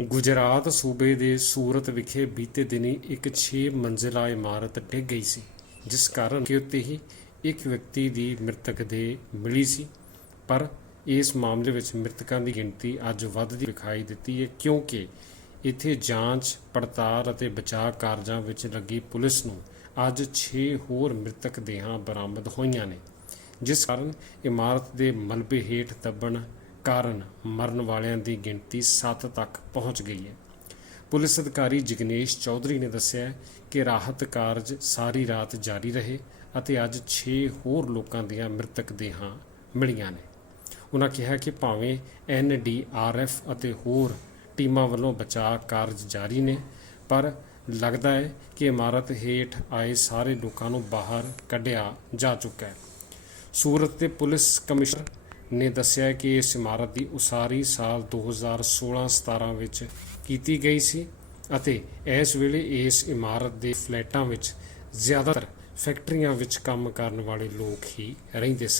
ਗੁਜਰਾਤ ਸੂਬੇ ਦੇ ਸੂਰਤ ਵਿਖੇ ਬੀਤੇ ਦਿਨੀ ਇੱਕ 6 ਮੰਜ਼ਿਲਾ ਇਮਾਰਤ ਡਿੱਗ ਗਈ ਸੀ, ਜਿਸ ਕਾਰਨ ਕਿ ਉੱਤੇ ਹੀ ਇੱਕ ਵਿਅਕਤੀ ਦੀ ਮ੍ਰਿਤਕ ਦੇ ਮਿਲੀ ਸੀ। ਪਰ ਇਸ ਮਾਮਲੇ ਵਿੱਚ ਮ੍ਰਿਤਕਾਂ ਦੀ ਗਿਣਤੀ ਅੱਜ ਵੱਧਦੀ ਦਿਖਾਈ ਦਿੱਤੀ ਹੈ, ਕਿਉਂਕਿ ਇੱਥੇ ਜਾਂਚ, ਪੜਤਾਲ ਅਤੇ ਬਚਾਅ ਕਾਰਜਾਂ ਵਿੱਚ ਲੱਗੀ ਪੁਲਿਸ ਨੂੰ ਅੱਜ 6 ਹੋਰ ਮ੍ਰਿਤਕ ਦੇਹਾਂ ਬਰਾਮਦ ਹੋਈਆਂ ਨੇ, ਜਿਸ ਕਾਰਨ ਇਮਾਰਤ ਦੇ ਮਲਬੇ ਹੇਠ ਦੱਬਣ ਕਾਰਨ ਮਰਨ ਵਾਲਿਆਂ ਦੀ ਗਿਣਤੀ 7 ਤੱਕ ਪਹੁੰਚ ਗਈ ਹੈ। ਪੁਲਿਸ ਅਧਿਕਾਰੀ ਜਗਨੇਸ਼ ਚੌਧਰੀ ਨੇ ਦੱਸਿਆ ਕਿ ਰਾਹਤ ਕਾਰਜ ਸਾਰੀ ਰਾਤ ਜਾਰੀ ਰਹੇ ਅਤੇ ਅੱਜ 6 ਹੋਰ ਲੋਕਾਂ ਦੀਆਂ ਮ੍ਰਿਤਕ ਦੇਹਾਂ ਮਿਲੀਆਂ ਨੇ। ਉਹਨਾਂ ਕਿਹਾ ਕਿ ਭਾਵੇਂ ਐਨਡੀਆਰਐਫ ਅਤੇ ਹੋਰ ਟੀਮਾਂ ਵੱਲੋਂ ਬਚਾਅ ਕਾਰਜ ਜਾਰੀ ਨੇ, ਪਰ ਲੱਗਦਾ ਹੈ ਕਿ ਇਮਾਰਤ ਹੇਠ ਆਏ ਸਾਰੇ ਲੋਕਾਂ ਨੂੰ ਬਾਹਰ ਕੱਢਿਆ ਜਾ ਚੁੱਕਾ ਹੈ। ਸੂਰਤ ਦੇ ਪੁਲਿਸ ਕਮਿਸ਼ਨਰ ਨੇ ਦੱਸਿਆ ਕਿ ਇਸ ਇਮਾਰਤ ਦੀ ਉਸਾਰੀ ਸਾਲ 2016-17 ਵਿੱਚ ਕੀਤੀ ਗਈ ਸੀ ਅਤੇ ਇਸ ਵੇਲੇ ਇਸ ਇਮਾਰਤ ਦੇ ਫਲੈਟਾਂ ਵਿੱਚ ਜ਼ਿਆਦਾਤਰ ਫੈਕਟਰੀਆਂ ਵਿੱਚ ਕੰਮ ਕਰਨ ਵਾਲੇ ਲੋਕ ਹੀ ਰਹਿੰਦੇ ਸਨ।